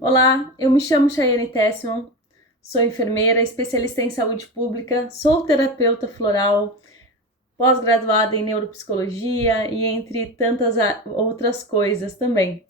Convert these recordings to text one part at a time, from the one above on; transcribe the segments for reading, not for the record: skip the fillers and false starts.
Olá, eu me chamo Chayane Tessman, sou enfermeira, especialista em saúde pública, sou terapeuta floral, pós-graduada em neuropsicologia e entre tantas outras coisas também.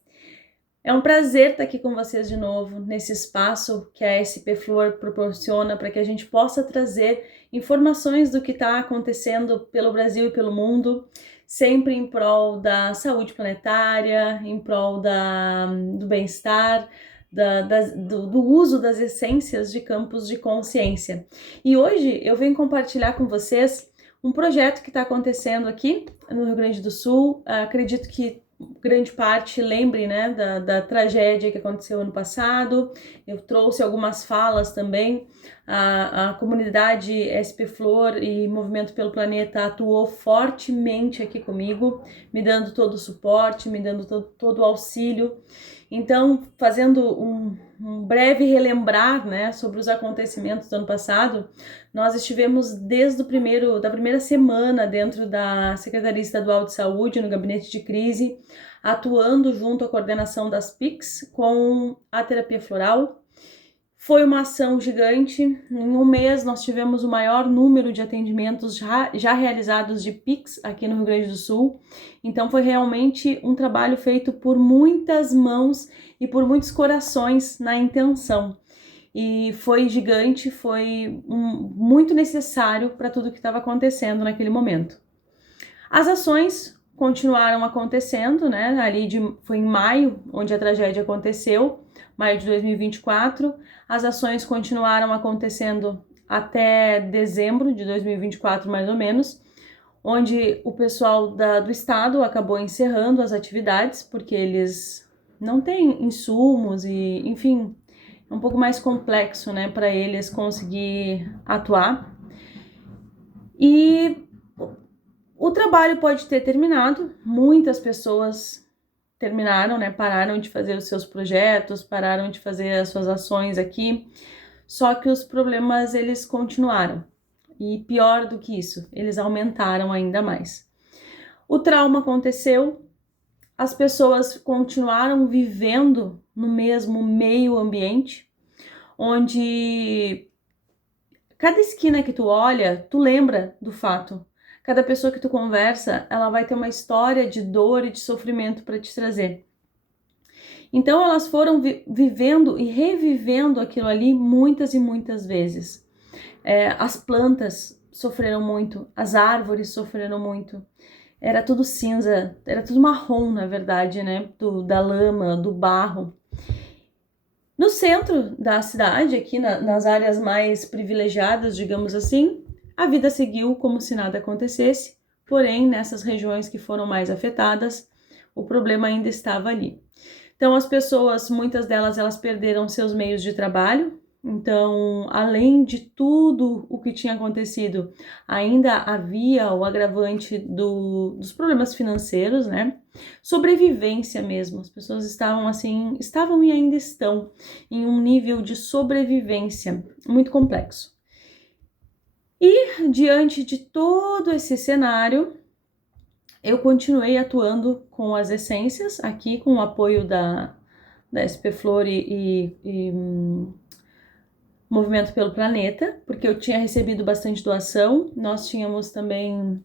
É um prazer estar aqui com vocês de novo, nesse espaço que a SP Flor proporciona para que a gente possa trazer informações do que está acontecendo pelo Brasil e pelo mundo, sempre em prol da saúde planetária, em prol do bem-estar, do uso das essências de campos de consciência. E hoje eu venho compartilhar com vocês um projeto que está acontecendo aqui no Rio Grande do Sul. Acredito que grande parte lembre, né, da tragédia que aconteceu ano passado. Eu trouxe algumas falas também. A comunidade SP Flor e Movimento pelo Planeta atuou fortemente aqui comigo, me dando todo o suporte, me dando todo o auxílio. Então, fazendo um breve relembrar, né, sobre os acontecimentos do ano passado, nós estivemos desde da primeira semana dentro da Secretaria Estadual de Saúde, no gabinete de crise, atuando junto à coordenação das PICs com a terapia floral. Foi uma ação gigante. Em um mês nós tivemos o maior número de atendimentos já realizados de PICs aqui no Rio Grande do Sul. Então foi realmente um trabalho feito por muitas mãos e por muitos corações na intenção. E foi gigante, foi muito necessário para tudo que estava acontecendo naquele momento. As ações continuaram acontecendo, né? Foi em maio, onde a tragédia aconteceu, maio de 2024. As ações continuaram acontecendo até dezembro de 2024, mais ou menos, onde o pessoal do estado acabou encerrando as atividades, porque eles não têm insumos e, enfim, é um pouco mais complexo, né, para eles conseguir atuar. E o trabalho pode ter terminado, muitas pessoas terminaram, né, pararam de fazer os seus projetos, pararam de fazer as suas ações aqui, só que os problemas eles continuaram. E pior do que isso, eles aumentaram ainda mais. O trauma aconteceu, as pessoas continuaram vivendo no mesmo meio ambiente, onde cada esquina que tu olha, tu lembra do fato. Cada pessoa que tu conversa, ela vai ter uma história de dor e de sofrimento para te trazer. Então elas foram vivendo e revivendo aquilo ali muitas e muitas vezes. As plantas sofreram muito, as árvores sofreram muito. Era tudo cinza, era tudo marrom, na verdade, né? Da lama, do barro. No centro da cidade, aqui nas áreas mais privilegiadas, digamos assim, a vida seguiu como se nada acontecesse, porém, nessas regiões que foram mais afetadas, o problema ainda estava ali. Então, as pessoas, muitas delas, elas perderam seus meios de trabalho. Então, além de tudo o que tinha acontecido, ainda havia o agravante dos problemas financeiros, né? Sobrevivência mesmo. As pessoas estavam e ainda estão em um nível de sobrevivência muito complexo. E diante de todo esse cenário, eu continuei atuando com as essências, aqui com o apoio da SP Flor e Movimento pelo Planeta, porque eu tinha recebido bastante doação. Nós tínhamos também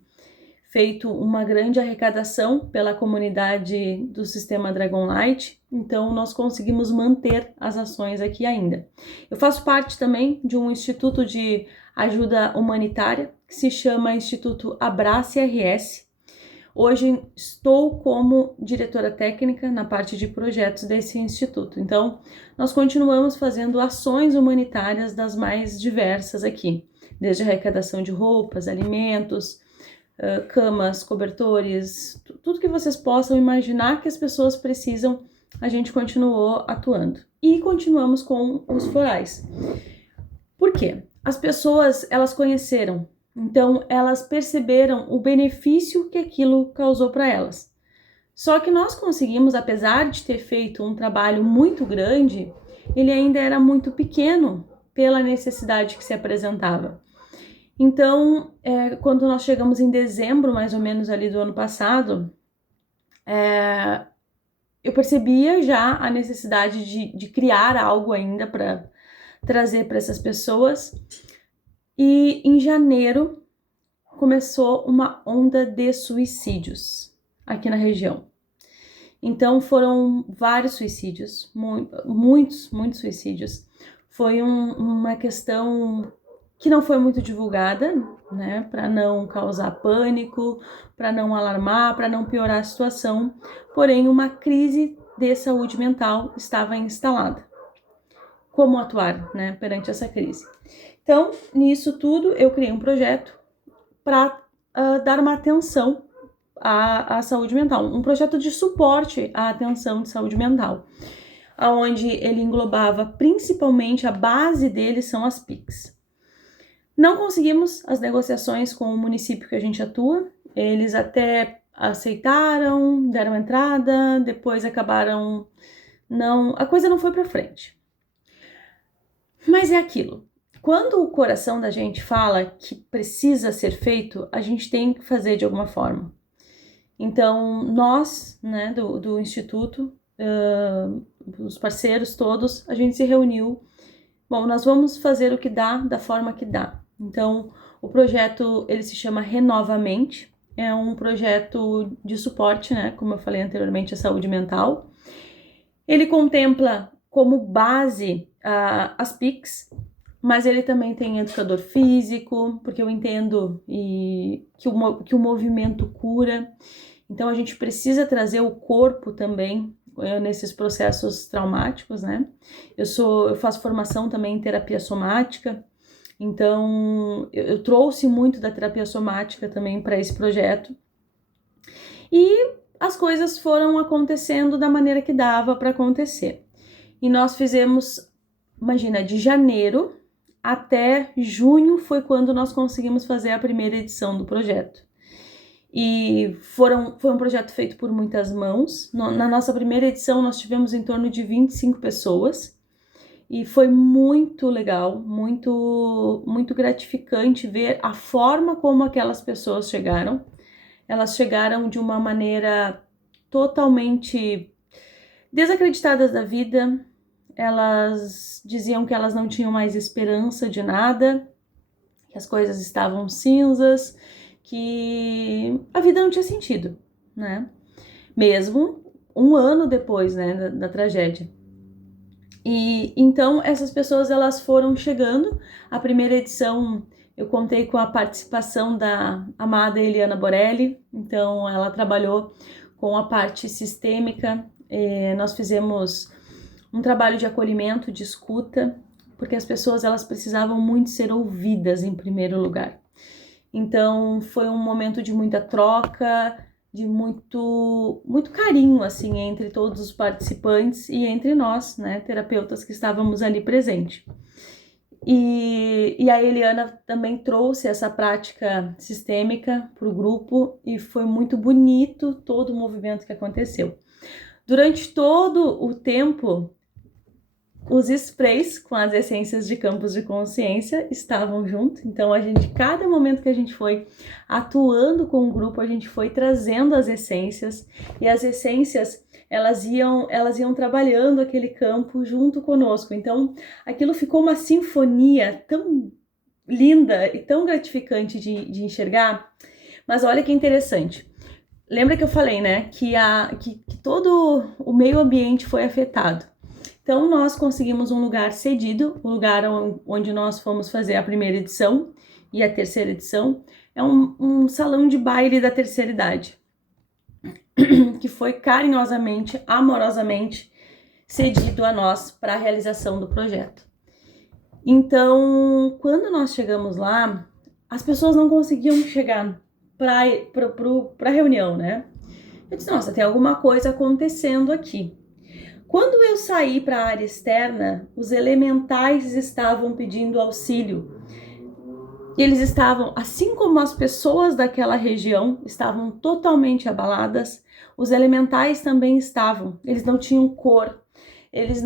feito uma grande arrecadação pela comunidade do sistema Dragonlight, então nós conseguimos manter as ações aqui ainda. Eu faço parte também de um instituto de ajuda humanitária que se chama Instituto Abrace RS. Hoje estou como diretora técnica na parte de projetos desse instituto. Então, nós continuamos fazendo ações humanitárias das mais diversas aqui, desde arrecadação de roupas, alimentos, camas, cobertores, tudo que vocês possam imaginar que as pessoas precisam, a gente continuou atuando. E continuamos com os florais. Por quê? As pessoas, elas conheceram, então elas perceberam o benefício que aquilo causou para elas. Só que nós conseguimos, apesar de ter feito um trabalho muito grande, ele ainda era muito pequeno pela necessidade que se apresentava. Então, quando nós chegamos em dezembro, mais ou menos ali do ano passado, eu percebia já a necessidade de criar algo ainda para trazer para essas pessoas. E em janeiro começou uma onda de suicídios aqui na região. Então foram vários suicídios, muitos suicídios. Foi uma questão que não foi muito divulgada, né, para não causar pânico, para não alarmar, para não piorar a situação. Porém, uma crise de saúde mental estava instalada. Como atuar, né, perante essa crise? Então, nisso tudo, eu criei um projeto para dar uma atenção à saúde mental, um projeto de suporte à atenção de saúde mental, onde ele englobava principalmente, a base dele são as PICs. Não conseguimos as negociações com o município que a gente atua, eles até aceitaram, deram entrada, depois acabaram, a coisa não foi para frente. Mas é aquilo. Quando o coração da gente fala que precisa ser feito, a gente tem que fazer de alguma forma. Então, nós, né, do Instituto, os parceiros todos, a gente se reuniu. Bom, nós vamos fazer o que dá, da forma que dá. Então, o projeto, ele se chama Renovamente. É um projeto de suporte, né, como eu falei anteriormente, à saúde mental. Ele contempla como base as PICs, mas ele também tem educador físico, porque eu entendo que o movimento cura. Então a gente precisa trazer o corpo também nesses processos traumáticos, né? Eu faço formação também em terapia somática, então eu trouxe muito da terapia somática também para esse projeto. E as coisas foram acontecendo da maneira que dava para acontecer. E nós fizemos, imagina, de janeiro até junho foi quando nós conseguimos fazer a primeira edição do projeto. E foi um projeto feito por muitas mãos. Na nossa primeira edição nós tivemos em torno de 25 pessoas. E foi muito legal, muito gratificante ver a forma como aquelas pessoas chegaram. Elas chegaram de uma maneira totalmente desacreditadas da vida. Elas diziam que elas não tinham mais esperança de nada, que as coisas estavam cinzas, que a vida não tinha sentido, né? Mesmo um ano depois, né, da tragédia. E então essas pessoas, elas foram chegando. A primeira edição eu contei com a participação da amada Eliana Borelli, então ela trabalhou com a parte sistêmica. Nós fizemos um trabalho de acolhimento, de escuta, porque as pessoas, elas precisavam muito ser ouvidas em primeiro lugar. Então foi um momento de muita troca, de muito carinho, assim, entre todos os participantes e entre nós, né, terapeutas que estávamos ali presentes. E a Eliana também trouxe essa prática sistêmica para o grupo e foi muito bonito todo o movimento que aconteceu. Durante todo o tempo, os sprays com as essências de campos de consciência estavam junto, então cada momento que a gente foi atuando com o grupo, a gente foi trazendo as essências, e as essências, elas iam trabalhando aquele campo junto conosco, então aquilo ficou uma sinfonia tão linda e tão gratificante de enxergar. Mas olha que interessante, lembra que eu falei, né, que todo o meio ambiente foi afetado. Então, nós conseguimos um lugar cedido, o lugar onde nós fomos fazer a primeira edição e a terceira edição, é um salão de baile da terceira idade, que foi carinhosamente, amorosamente cedido a nós para a realização do projeto. Então, quando nós chegamos lá, as pessoas não conseguiam chegar para a reunião, né? Eu disse, nossa, tem alguma coisa acontecendo aqui. Quando eu saí para a área externa, os elementais estavam pedindo auxílio. E eles estavam, assim como as pessoas daquela região estavam totalmente abaladas, os elementais também estavam. Eles não tinham cor. Eles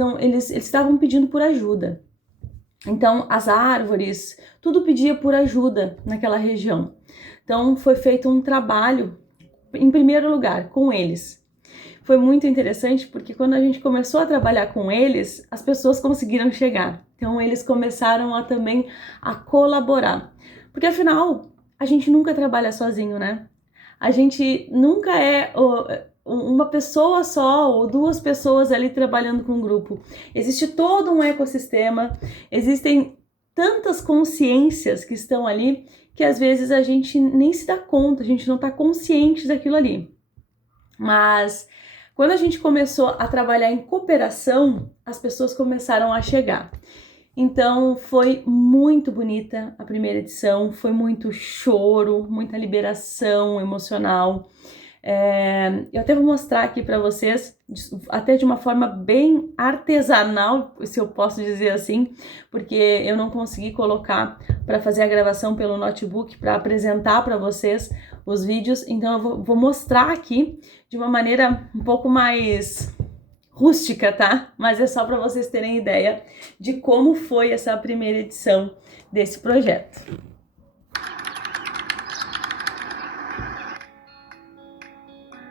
estavam pedindo por ajuda. Então, as árvores, tudo pedia por ajuda naquela região. Então, foi feito um trabalho, em primeiro lugar, com eles. foi muito interessante porque quando a gente começou a trabalhar com eles, as pessoas conseguiram chegar. Então eles começaram a também a colaborar. Porque afinal, a gente nunca trabalha sozinho, né? A gente nunca é uma pessoa só ou duas pessoas ali trabalhando com um grupo. Existe todo um ecossistema, existem tantas consciências que estão ali que às vezes a gente nem se dá conta, a gente não está consciente daquilo ali. Mas quando a gente começou a trabalhar em cooperação, as pessoas começaram a chegar. Então foi muito bonita a primeira edição, foi muito choro, muita liberação emocional. Eu até vou mostrar aqui para vocês, até de uma forma bem artesanal, se eu posso dizer assim, porque eu não consegui colocar para fazer a gravação pelo notebook, para apresentar para vocês os vídeos, então eu vou mostrar aqui de uma maneira um pouco mais rústica, tá? Mas é só para vocês terem ideia de como foi essa primeira edição desse projeto.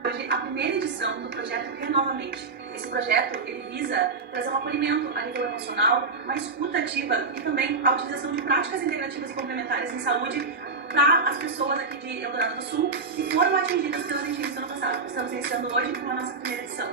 Hoje, a primeira edição do projeto Renovamente. Esse projeto, ele visa trazer um acolhimento a nível emocional, uma escuta ativa e também a utilização de práticas integrativas e complementares em saúde para as pessoas aqui de Eldorado do Sul que foram atingidas pela dentinite no ano passado. Estamos iniciando hoje com a nossa primeira edição.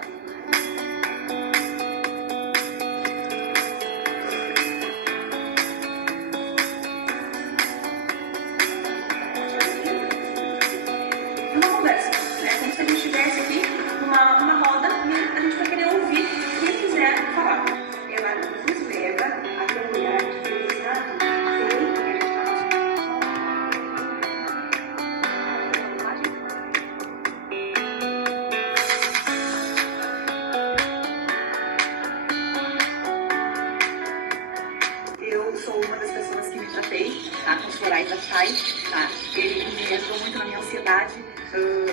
Eu sou uma das pessoas que me tratei, tá, com os florais da Chay, tá? Ele me ajudou muito na minha ansiedade,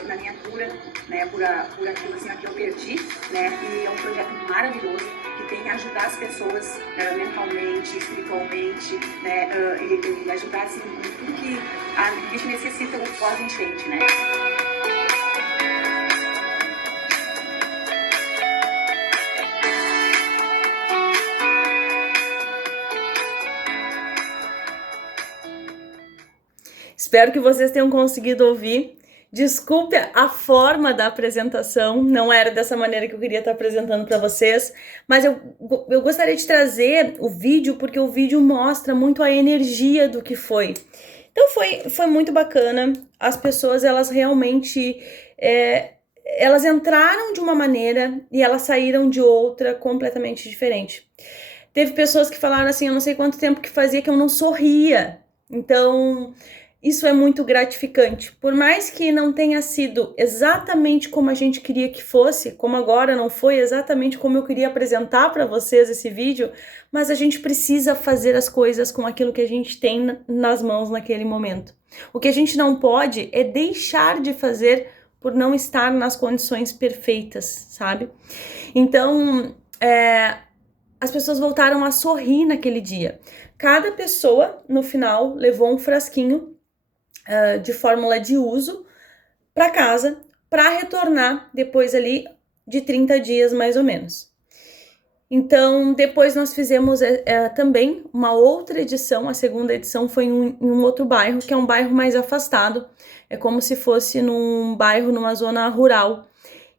na minha cura, né, por aquilo assim, que eu perdi, né? E é um projeto maravilhoso que tem a ajudar as pessoas mentalmente, espiritualmente, né? E ajudar assim, em tudo que a gente necessita pós-enchente, né? Espero que vocês tenham conseguido ouvir. Desculpe a forma da apresentação, não era dessa maneira que eu queria estar apresentando para vocês, mas eu gostaria de trazer o vídeo porque o vídeo mostra muito a energia do que foi. Então foi muito bacana, as pessoas elas realmente elas entraram de uma maneira e elas saíram de outra completamente diferente. Teve pessoas que falaram assim, eu não sei quanto tempo que fazia que eu não sorria, então isso é muito gratificante. Por mais que não tenha sido exatamente como a gente queria que fosse, como agora não foi exatamente como eu queria apresentar para vocês esse vídeo, mas a gente precisa fazer as coisas com aquilo que a gente tem nas mãos naquele momento. O que a gente não pode é deixar de fazer por não estar nas condições perfeitas, sabe? Então, as pessoas voltaram a sorrir naquele dia. Cada pessoa, no final, levou um frasquinho de fórmula de uso para casa, para retornar depois ali de 30 dias mais ou menos. Então, depois nós fizemos também uma outra edição, a segunda edição foi em um outro bairro, que é um bairro mais afastado, é como se fosse num bairro, numa zona rural.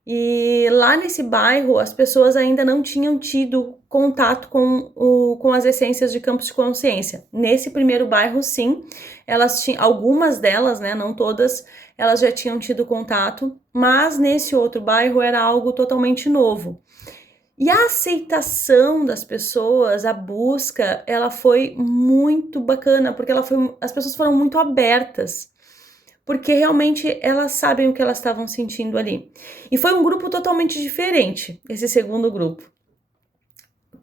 E lá nesse bairro, as pessoas ainda não tinham tido contato com as essências de campos de consciência. Nesse primeiro bairro, sim, algumas delas, né, não todas, elas já tinham tido contato, mas nesse outro bairro era algo totalmente novo. E a aceitação das pessoas, a busca, ela foi muito bacana, porque as pessoas foram muito abertas, porque realmente elas sabem o que elas estavam sentindo ali. E foi um grupo totalmente diferente, esse segundo grupo,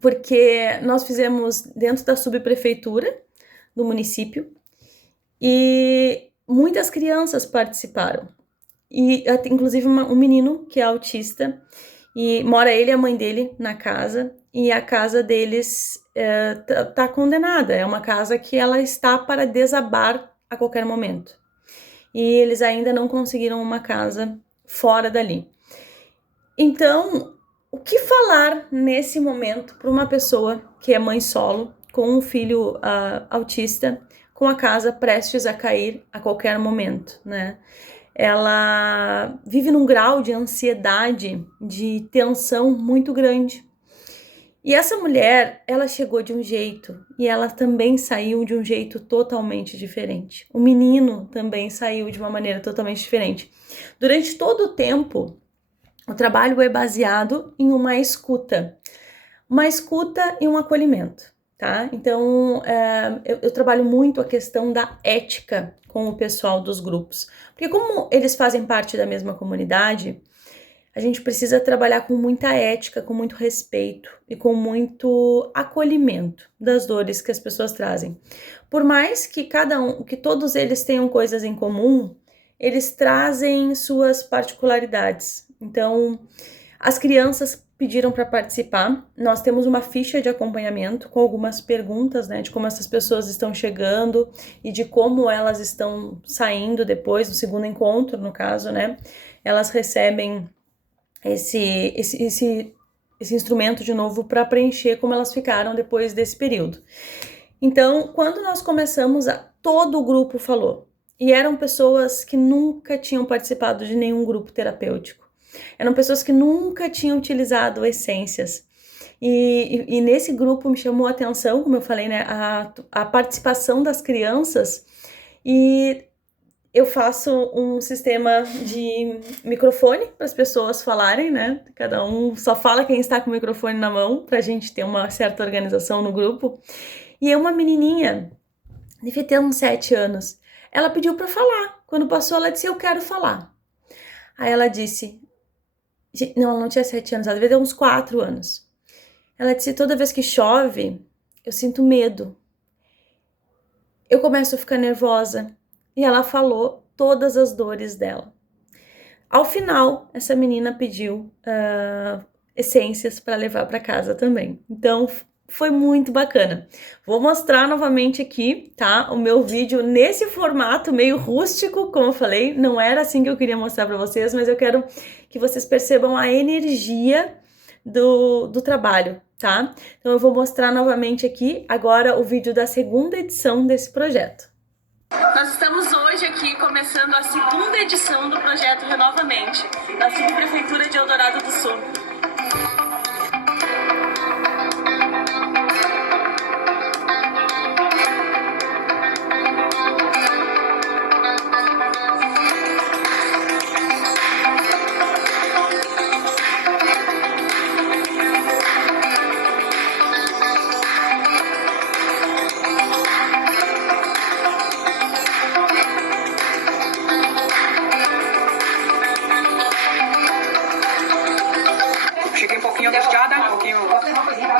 porque nós fizemos dentro da subprefeitura do município e muitas crianças participaram, e inclusive um menino que é autista, e mora ele e a mãe dele na casa, e a casa deles tá condenada, é uma casa que ela está para desabar a qualquer momento. E eles ainda não conseguiram uma casa fora dali. Então, o que falar nesse momento para uma pessoa que é mãe solo, com um filho autista, com a casa prestes a cair a qualquer momento, né? Ela vive num grau de ansiedade, de tensão muito grande. E essa mulher, ela chegou de um jeito e ela também saiu de um jeito totalmente diferente. O menino também saiu de uma maneira totalmente diferente. Durante todo o tempo, o trabalho é baseado em uma escuta e um acolhimento, tá? Então, eu trabalho muito a questão da ética com o pessoal dos grupos, porque como eles fazem parte da mesma comunidade, a gente precisa trabalhar com muita ética, com muito respeito e com muito acolhimento das dores que as pessoas trazem. Por mais que que todos eles tenham coisas em comum, eles trazem suas particularidades. Então, as crianças pediram para participar. Nós temos uma ficha de acompanhamento com algumas perguntas, né, de como essas pessoas estão chegando e de como elas estão saindo depois do segundo encontro, no caso, né? Elas recebem esse instrumento de novo para preencher como elas ficaram depois desse período. Então, quando nós começamos, todo o grupo falou. E eram pessoas que nunca tinham participado de nenhum grupo terapêutico. Eram pessoas que nunca tinham utilizado essências. E nesse grupo me chamou a atenção, como eu falei, né, a participação das crianças. E eu faço um sistema de microfone para as pessoas falarem, né? Cada um só fala quem está com o microfone na mão, para a gente ter uma certa organização no grupo. E uma menininha, devia ter uns 7 anos, ela pediu para falar. Quando passou, ela disse, eu quero falar. Aí ela disse, não, ela não tinha 7 anos, ela devia ter uns 4 anos. Ela disse, toda vez que chove, eu sinto medo. Eu começo a ficar nervosa. E ela falou todas as dores dela. Ao final, essa menina pediu essências para levar para casa também. Então, foi muito bacana. Vou mostrar novamente aqui, tá? O meu vídeo nesse formato meio rústico, como eu falei. Não era assim que eu queria mostrar para vocês, mas eu quero que vocês percebam a energia do trabalho, tá? Então, eu vou mostrar novamente aqui agora o vídeo da segunda edição desse projeto. Nós estamos hoje aqui começando a segunda edição do projeto Renovamente, da Subprefeitura de Eldorado do Sul.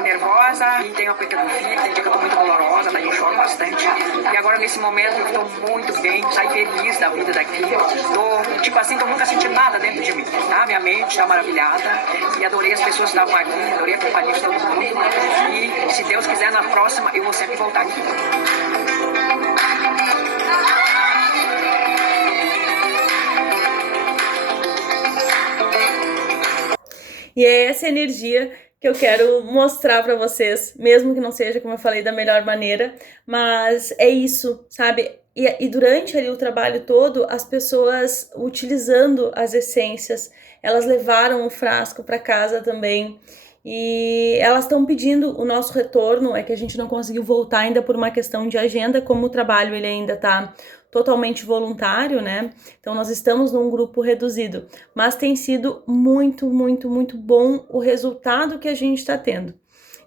nervosa e tenho a petegovia, tem dia que eu tô muito dolorosa, daí eu choro bastante. E agora nesse momento eu tô muito bem, saí feliz da vida daqui. Tô, tipo assim, tô nunca sentindo nada dentro de mim, tá? Minha mente tá maravilhada e adorei as pessoas que estavam aqui, adorei a companhia de todo mundo. E se Deus quiser, na próxima eu vou sempre voltar aqui. E é essa energia que eu quero mostrar para vocês, mesmo que não seja, como eu falei, da melhor maneira, mas é isso, sabe? E durante ali o trabalho todo, as pessoas utilizando as essências, elas levaram o frasco para casa também, e elas estão pedindo o nosso retorno, é que a gente não conseguiu voltar ainda por uma questão de agenda, como o trabalho ele ainda tá totalmente voluntário, né? Então nós estamos num grupo reduzido, mas tem sido muito, muito, muito bom o resultado que a gente está tendo.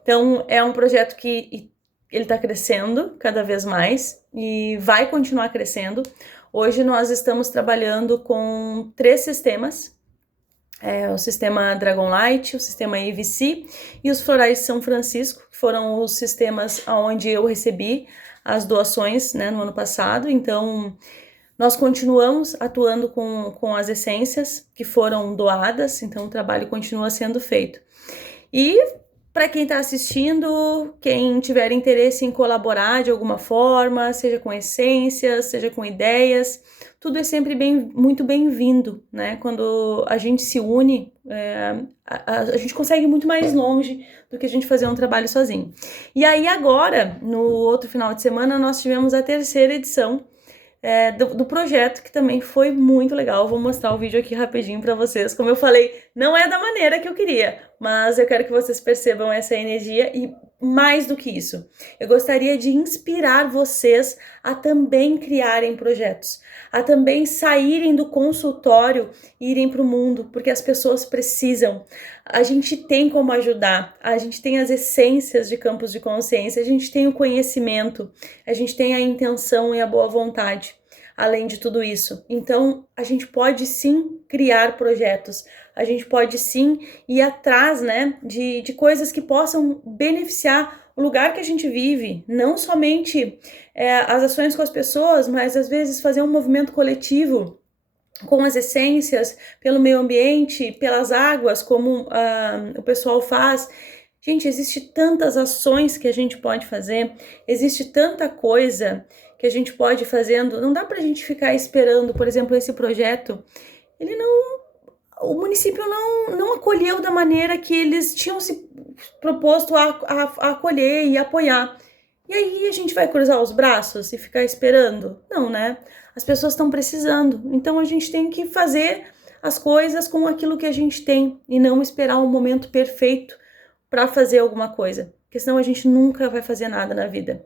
Então é um projeto que ele está crescendo cada vez mais e vai continuar crescendo. Hoje nós estamos trabalhando com 3 sistemas, o sistema Dragonlight, o sistema EVC e os florais de São Francisco, que foram os sistemas onde eu recebi as doações, né, no ano passado. Então, nós continuamos atuando com as essências que foram doadas, então o trabalho continua sendo feito. E Para quem está assistindo, quem tiver interesse em colaborar de alguma forma, seja com essências, seja com ideias, tudo é sempre muito bem-vindo, né? Quando a gente se une, a gente consegue ir muito mais longe do que a gente fazer um trabalho sozinho. E aí agora, no outro final de semana, nós tivemos a terceira edição do projeto, que também foi muito legal. Vou mostrar o vídeo aqui rapidinho para vocês. Como eu falei, não é da maneira que eu queria, mas eu quero que vocês percebam essa energia e mais do que isso, eu gostaria de inspirar vocês a também criarem projetos, a também saírem do consultório e irem para o mundo, porque as pessoas precisam. A gente tem como ajudar, a gente tem as essências de campos de consciência, a gente tem o conhecimento, a gente tem a intenção e a boa vontade, além de tudo isso. Então, a gente pode sim criar projetos, a gente pode sim ir atrás, né, de coisas que possam beneficiar o lugar que a gente vive, não somente as ações com as pessoas, mas às vezes fazer um movimento coletivo com as essências, pelo meio ambiente, pelas águas, como o pessoal faz. Gente, existe tantas ações que a gente pode fazer, existe tanta coisa que a gente pode ir fazendo. Não dá pra gente ficar esperando, por exemplo, esse projeto, o município não acolheu da maneira que eles tinham se proposto a acolher e apoiar. E aí a gente vai cruzar os braços e ficar esperando? Não, né? As pessoas estão precisando, então a gente tem que fazer as coisas com aquilo que a gente tem e não esperar um momento perfeito para fazer alguma coisa, porque senão a gente nunca vai fazer nada na vida.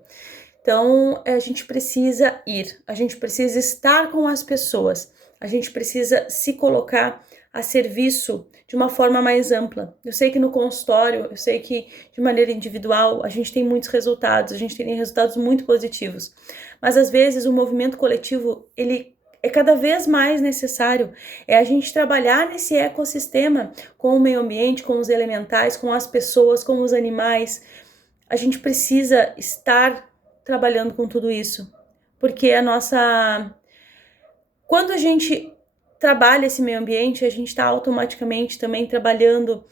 Então a gente precisa ir, a gente precisa estar com as pessoas, a gente precisa se colocar a serviço de uma forma mais ampla. Eu sei que no consultório, eu sei que de maneira individual a gente tem muitos resultados, a gente tem resultados muito positivos, mas às vezes o movimento coletivo, ele é cada vez mais necessário, é a gente trabalhar nesse ecossistema com o meio ambiente, com os elementais, com as pessoas, com os animais. A gente precisa estar trabalhando com tudo isso, porque quando a gente trabalha esse meio ambiente, a gente está automaticamente também trabalhando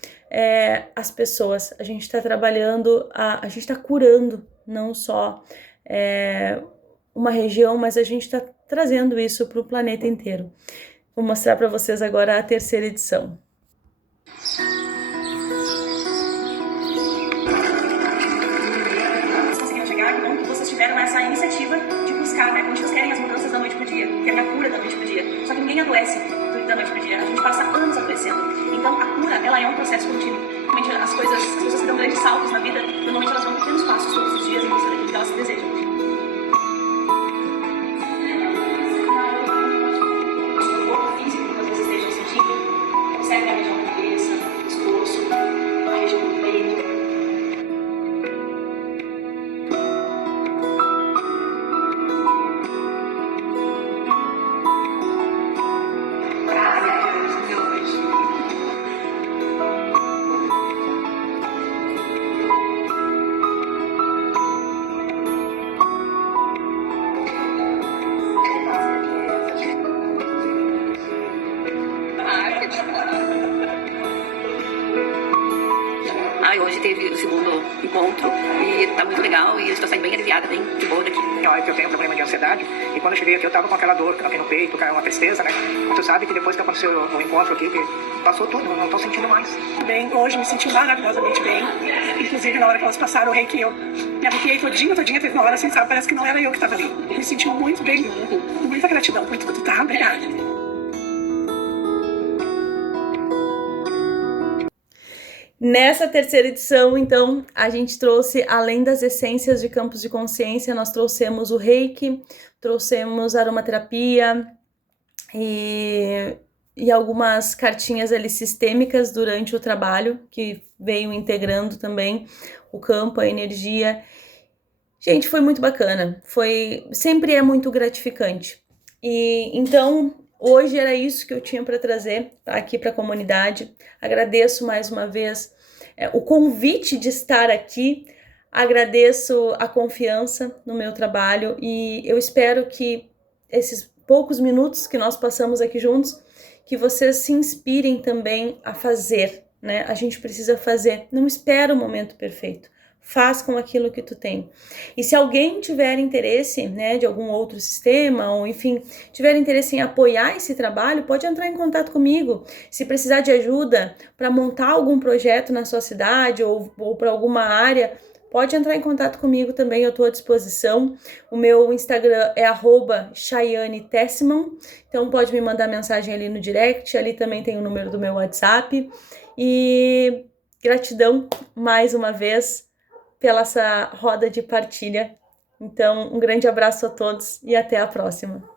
as pessoas, a gente está trabalhando, a gente está curando não só uma região, mas a gente está trazendo isso para o planeta inteiro. Vou mostrar para vocês agora a terceira edição. Vocês conseguiram chegar, que bom que vocês tiveram essa iniciativa de buscar, né? Como vocês querem as mudanças da noite para o dia, querem a cura da noite para o dia. Só que ninguém adoece da noite para o dia, a gente passa anos adoecendo. Então a cura, ela é um processo contínuo. Realmente as pessoas que dão grandes saltos na vida, normalmente elas dão pequenos passos todos os dias em busca daquilo que elas desejam. Observe a região da cabeça, pescoço, a região do peito. Hoje teve o segundo encontro e tá muito legal e eu estou saindo bem aliviada, bem de boa daqui. Eu tenho problema de ansiedade e quando eu cheguei aqui eu tava com aquela dor aqui no peito, uma tristeza, né? Tu sabe que depois que aconteceu o encontro aqui, que passou tudo, eu não tô sentindo mais. Bem, hoje me senti maravilhosamente bem. Inclusive na hora que elas passaram o reiki, eu me arrepiei todinha, teve uma hora assim, sabe? Parece que não era eu que tava ali. Me senti muito bem, muita gratidão por tudo, tá? Obrigada. Nessa terceira edição, então, a gente trouxe, além das essências de campos de consciência, nós trouxemos o reiki, trouxemos a aromaterapia e algumas cartinhas ali sistêmicas durante o trabalho, que veio integrando também o campo, a energia. Gente, foi muito bacana, sempre é muito gratificante. E então, hoje era isso que eu tinha para trazer aqui para a comunidade. Agradeço mais uma vez o convite de estar aqui, agradeço a confiança no meu trabalho e eu espero que esses poucos minutos que nós passamos aqui juntos, que vocês se inspirem também a fazer, né? A gente precisa fazer. Não espera o momento perfeito. Faz com aquilo que tu tem. E se alguém tiver interesse, né, de algum outro sistema, ou enfim, tiver interesse em apoiar esse trabalho, pode entrar em contato comigo. Se precisar de ajuda para montar algum projeto na sua cidade ou para alguma área, pode entrar em contato comigo também, eu estou à disposição. O meu Instagram é @ChaianeTessman, então pode me mandar mensagem ali no direct, ali também tem o número do meu WhatsApp. E gratidão mais uma vez pela essa roda de partilha. Então, um grande abraço a todos e até a próxima.